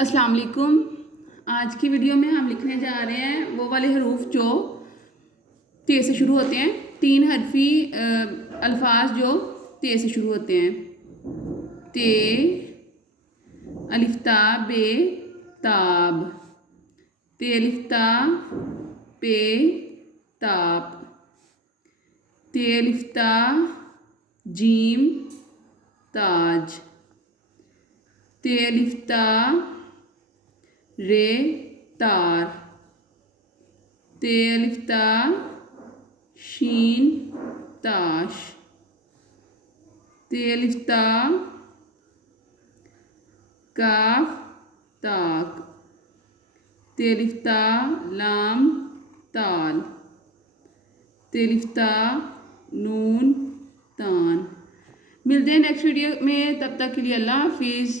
अस्सलाम वालेकुम। आज की वीडियो में हम लिखने जा रहे हैं वो वाले हरूफ जो ते से शुरू होते हैं। तीन हरफी अल्फाज जो ते से शुरू होते हैं। ते, अलिफ्ता बे ताब, ते अलिफ्ता पे ताप, ते अलिफ्ता जीम ताज, ते अलिफ्ता रे तार, ते अलिफ्ता शीन ताश, ते अलिफ्ता काफ ताक, ते अलिफ्ता लाम ताल, ते अलिफ्ता नून तान। मिलते हैं नेक्स्ट वीडियो में, तब तक के लिए अल्लाह हाफिज़।